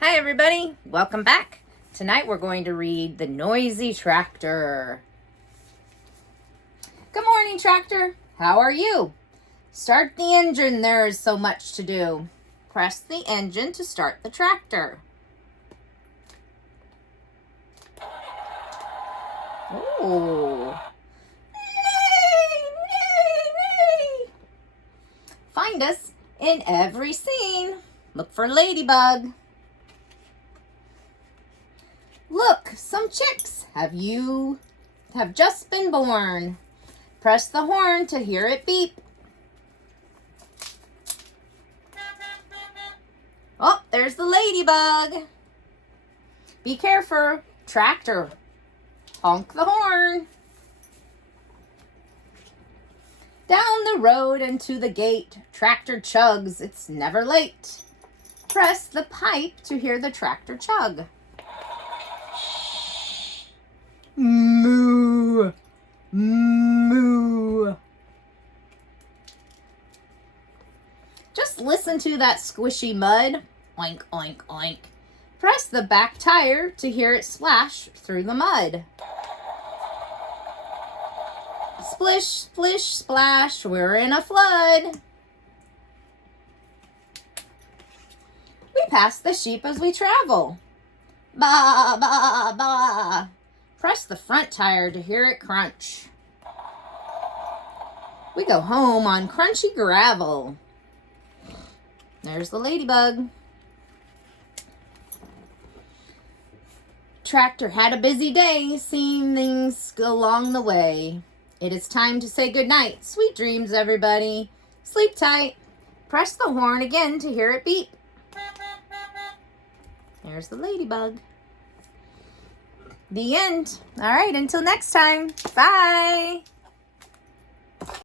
Hi everybody, welcome back. Tonight we're going to read The Noisy Tractor. Good morning, tractor. How are you? Start the engine, there is so much to do. Press the engine to start the tractor. Ooh. Neigh, neigh, neigh. Find us in every scene. Look for Ladybug. Look, some chicks have just been born. Press the horn to hear it beep. Oh, there's the ladybug. Be careful, tractor. Honk the horn. Down the road and to the gate, tractor chugs, it's never late. Press the pipe to hear the tractor chug. Moo, moo. Just listen to that squishy mud. Oink, oink, oink. Press the back tire to hear it splash through the mud. Splish, splish, splash, we're in a flood. We pass the sheep as we travel. Ba, ba, ba. Press the front tire to hear it crunch. We go home on crunchy gravel. There's the ladybug. Tractor had a busy day, seeing things along the way. It is time to say goodnight. Sweet dreams, everybody. Sleep tight. Press the horn again to hear it beep. There's the ladybug. The end. All right, until next time. Bye.